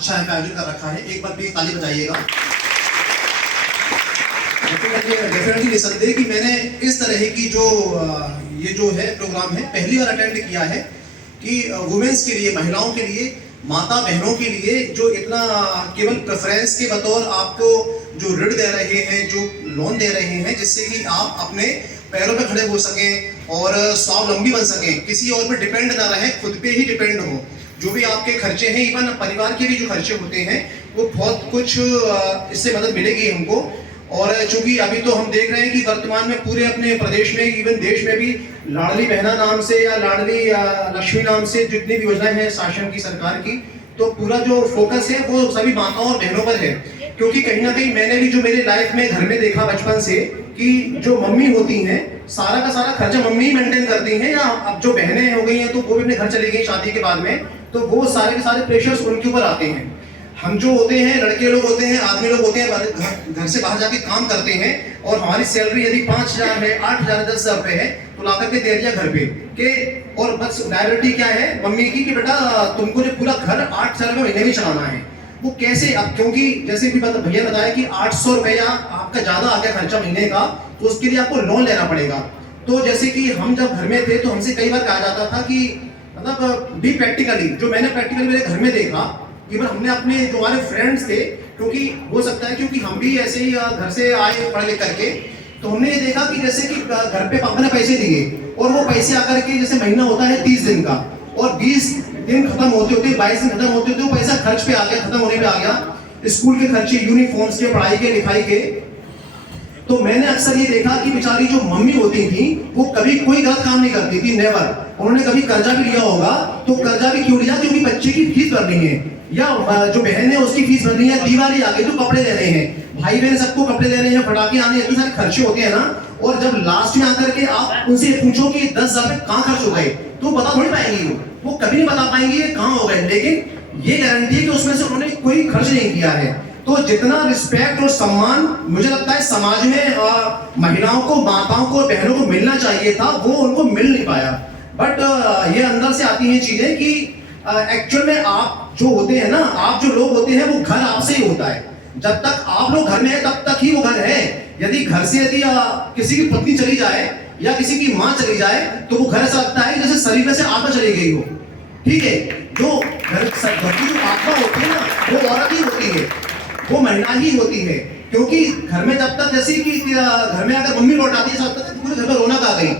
अच्छा है आयोजन कर रखा है, एक बार प्लीज ताली बजाइएगा। डेफिनेटली निसंदेह कि मैंने इस तरह की जो ये जो है प्रोग्राम है पहली बार अटेंड किया है कि वुमेन्स के लिए, महिलाओं के लिए, माता बहनों के लिए जो इतना केवल प्रेफरेंस के बतौर आपको जो ऋण दे रहे हैं, जो लोन दे रहे हैं, जिससे कि आप अपने पैरों पे खड़े हो सकें और स्वावलंबी बन सकें, किसी और पे डिपेंड ना रहें, खुद पे ही डिपेंड हो। जो भी आपके खर्चे हैं, इवन परिवार के भी जो खर्चे होते हैं, वो बहुत कुछ इससे मदद मिलेगी हमको। और चूंकि अभी तो हम देख रहे हैं कि वर्तमान में पूरे अपने प्रदेश में, इवन देश में भी लाडली बहना नाम से या लाडली लक्ष्मी नाम से जितनी भी योजनाएं हैं शासन की, सरकार की, तो पूरा जो फोकस है वो सभी माताओं और बहनों पर है। क्योंकि कहीं ना कहीं मैंने भी जो मेरे लाइफ में घर में देखा बचपन से कि जो मम्मी होती हैं सारा का सारा खर्चा मम्मी ही मेंटेन करती हैं, या अब जो बहनें हो गई हैं तो वो भी अपने घर चली गई शादी के बाद में, तो वो सारे के सारे प्रेशर्स उनके ऊपर आते हैं। हम जो होते हैं, लड़के लोग होते हैं, आदमी लोग होते हैं, घर से बाहर जाके काम करते हैं और हमारी सैलरी यदि 5,000 है, 8,000, 10,000 रुपए है तो ला करके दे दिया घर पे के, और बस लायबिलिटी क्या है मम्मी की कि बेटा तुमको जो पूरा घर 8,000 रुपये महीने में चलाना है। वो कैसे? अब क्योंकि जैसे भी भैया बताया कि 800 रुपया आपका ज्यादा आ गया खर्चा महीने का, तो उसके लिए आपको लोन लेना पड़ेगा। तो जैसे कि हम जब घर में थे तो हमसे कई बार कहा जाता था कि मतलब बी प्रैक्टिकली, जो मैंने प्रैक्टिकली मेरे घर में देखा, इवन हमने अपने जो हमारे फ्रेंड्स थे, क्योंकि हो सकता है क्योंकि हम भी ऐसे ही घर से आए पढ़ लिख करके, तो हमने ये देखा कि जैसे कि घर पे पापा ने पैसे दिए और वो पैसे आकर के जैसे महीना होता है 30 दिन का, और 20 दिन खत्म होते होते, 22 दिन खत्म होते होते वो पैसा खर्च पे आ गया, खत्म होने पे आ गया, स्कूल के खर्चे, यूनिफॉर्म्स के, पढ़ाई के, लिखाई के। तो मैंने अक्सर ये देखा कि बेचारी जो मम्मी होती थी वो कभी कोई गलत काम नहीं करती थी, नेवर। उन्होंने कभी कर्जा भी लिया होगा तो कर्जा भी क्यों लिया? क्योंकि बच्चे की फीस भरनी है, या जो बहन है उसकी फीस भरनी है, दिवाली आ गई तो कपड़े लेने हैं, भाई बहन सबको कपड़े लेने हैं, फटाके आने, इतने सारे खर्चे होते हैं ना। और जब लास्ट में आकर के आप उनसे पूछो कि 10,000 रुपए कहाँ खर्च हो गए, तो बता थोड़ी पाएंगी, वो कभी नहीं बता पाएंगी ये कहाँ हो गए, लेकिन ये गारंटी है कि उसमें से उन्होंने कोई खर्च नहीं किया है। तो जितना रिस्पेक्ट और सम्मान मुझे लगता है समाज में महिलाओं को, माताओं को, बहनों को मिलना चाहिए था, वो उनको मिल नहीं पाया। बट ये अंदर से आती हैं चीजें कि एक्चुअल में आप जो होते हैं ना, आप जो लोग होते हैं वो घर आपसे ही होता है। जब तक आप लोग घर में है तब तक ही वो घर है। यदि घर से यदि किसी की पत्नी चली जाए या किसी की माँ चली जाए तो वो घर ऐसा लगता है जैसे शरीर में से आत्मा चली गई हो। ठीक है, जो घर की जो आत्मा होती है ना वो औरत ही होती है, वो महिला ही होती है। क्योंकि घर में जब तक जैसे कि घर में अगर मम्मी लौट आती है सब तक पूरे घर में रौनक आ गई।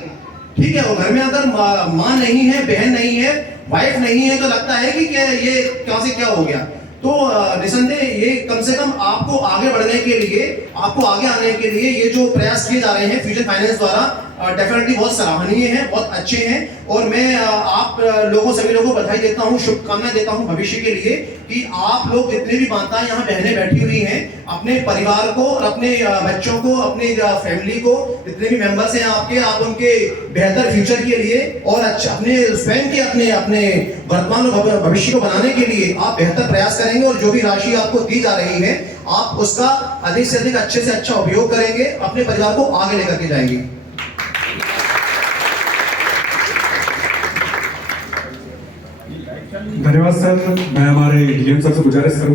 ठीक है, और घर में अगर माँ नहीं है, बहन नहीं है, वाइफ नहीं है, तो लगता है कि क्या ये क्या से क्या हो गया। तो निसंदेह ये कम से कम आपको आगे बढ़ने के लिए, आपको आगे आने के लिए ये जो प्रयास किए जा रहे हैं फ्यूजन फाइनेंस द्वारा, डेफिनेटली बहुत सराहनीय है, बहुत अच्छे हैं। और मैं आप लोगों, सभी लोगों को बधाई देता हूँ, शुभकामनाएं देता हूँ भविष्य के लिए कि आप लोग जितने भी माताएं यहाँ बहनें बैठी हुई हैं, अपने परिवार को और अपने बच्चों को, अपने फैमिली को, जितने भी मेंबर्स हैं आपके, आप उनके बेहतर फ्यूचर के लिए और अच्छा अपने स्वयं के अपने वर्तमान और भविष्य को बनाने के लिए आप बेहतर प्रयास करेंगे। और जो भी राशि आपको दी जा रही है आप उसका अधिक से अधिक अच्छे से अच्छा उपयोग करेंगे, अपने परिवार को आगे लेकर के जाएंगे। धन्यवाद सर। मैं हमारे डीएम सर से गुजारिश करूंगा